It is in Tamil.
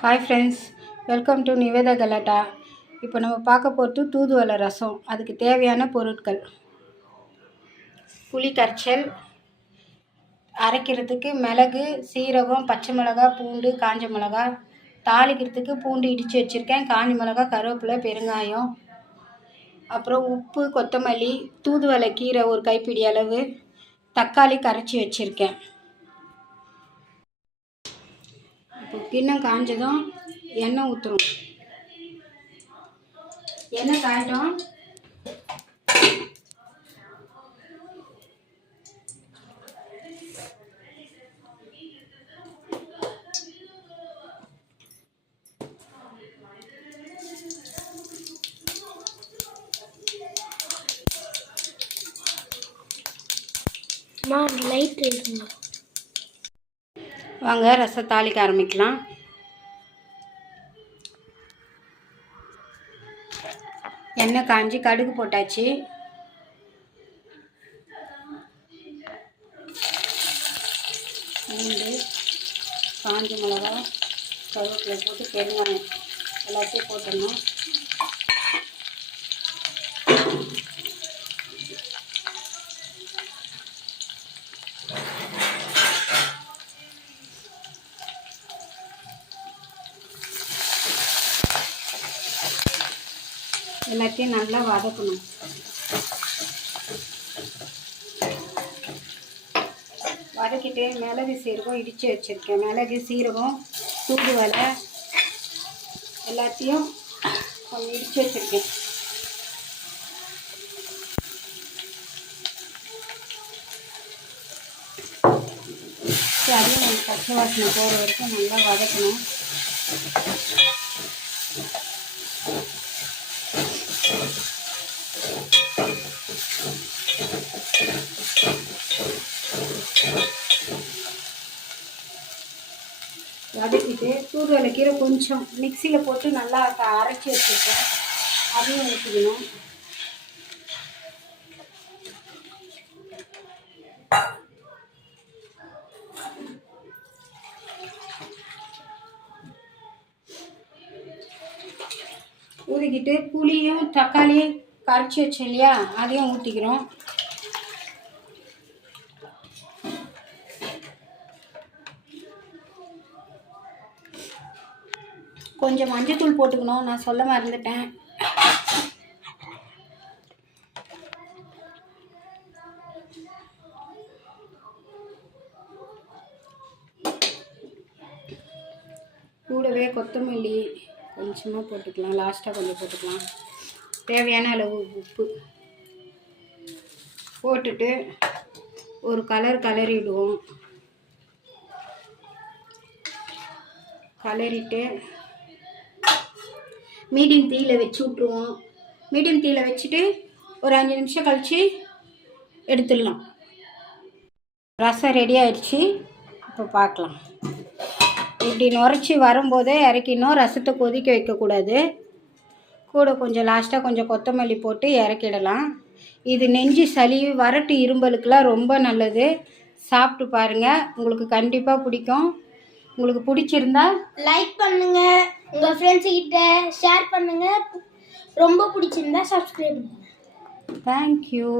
Hi friends, welcome to Nivetha கலாட்டா. இப்போ நம்ம பார்க்க போகிறது தூதுவளை ரசம். அதுக்கு தேவையான பொருட்கள்: புளி கரைச்சல், அரைக்கிறதுக்கு மிளகு, சீரகம், பச்சை மிளகாய், பூண்டு, காஞ்ச மிளகாய், தாளிக்கிறதுக்கு பூண்டு இடித்து வச்சுருக்கேன், காஞ்ச மிளகாய், கருவேப்பிலை, பெருங்காயம், அப்புறம் உப்பு, கொத்தமல்லி, தூதுவளை கீரை ஒரு கைப்பிடி அளவு, தக்காளி கரைச்சி வச்சுருக்கேன். இப்போ கிண்ணம் காஞ்சதும் எண்ணெய் ஊற்றுறோம். எண்ணெய் காயட்டும். லைட் இருக்குங்க. வாங்க ரசம் தாளிக்க ஆரம்பிக்கலாம். எண்ணெய் காஞ்சி கடுகு போட்டாச்சு. பூண்டு, காஞ்ச மிளகாய், கருவேப்பிலை போட்டு பெருங்காயம் எல்லாத்தையும் போட்டுடணும். எல்லாத்தையும் நல்லா வதக்கணும். வதக்கிட்டு மிளகு சீரகம் இடித்து வச்சுருக்கேன். மிளகு சீரகம் தூதுவளை எல்லாத்தையும் கொஞ்சம் இடித்து வச்சுருக்கேன். அதையும் நம்ம பச்சை வாசனை போகிற வரைக்கும் நல்லா வதக்கணும். வதக்கிட்டு தூதுவளை கீரை கொஞ்சம் மிக்சியில் போட்டு நல்லா அரைச்சி வச்சுருக்கேன், அதையும் ஊற்றிக்கணும். ஊற்றிக்கிட்டு புளியும் தக்காளியும் கரைச்சி வச்சோம் இல்லையா, அதையும் ஊற்றிக்கிறோம். கொஞ்சம் மஞ்சத்தூள் போட்டுக்கணும், நான் சொல்ல மறந்துட்டேன். கூடவே கொத்தமல்லி கொஞ்சமாக போட்டுக்கலாம், லாஸ்ட்டாக கொஞ்சம் போட்டுக்கலாம். தேவையான அளவு உப்பு போட்டுட்டு ஒரு கலரிடுவோம். கலரிட்டு மீடியம் தீயில் வச்சு விட்ருவோம். மீடியம் தீயில் வச்சுட்டு ஒரு 5 நிமிஷம் கழித்து எடுத்துடலாம். ரசம் ரெடி ஆயிடுச்சு. இப்போ பார்க்கலாம். இப்படி நுரைச்சி வரும்போதே இறக்கிடணும். ரசத்தை கொதிக்க வைக்கக்கூடாது. கூட கொஞ்சம் லாஸ்ட்டாக கொஞ்சம் கொத்தமல்லி போட்டு இறக்கிடலாம். இது நெஞ்சு சளி வறட்டு இரும்பலுக்கெலாம் ரொம்ப நல்லது. சாப்பிட்டு பாருங்கள், உங்களுக்கு கண்டிப்பாக பிடிக்கும். உங்களுக்கு பிடிச்சிருந்தா லைக் பண்ணுங்க, உங்க ஃப்ரெண்ட்ஸ் கிட்ட ஷேர் பண்ணுங்க. ரொம்ப பிடிச்சிருந்தா சப்ஸ்கிரைப் பண்ணுங்க. தேங்க்யூ.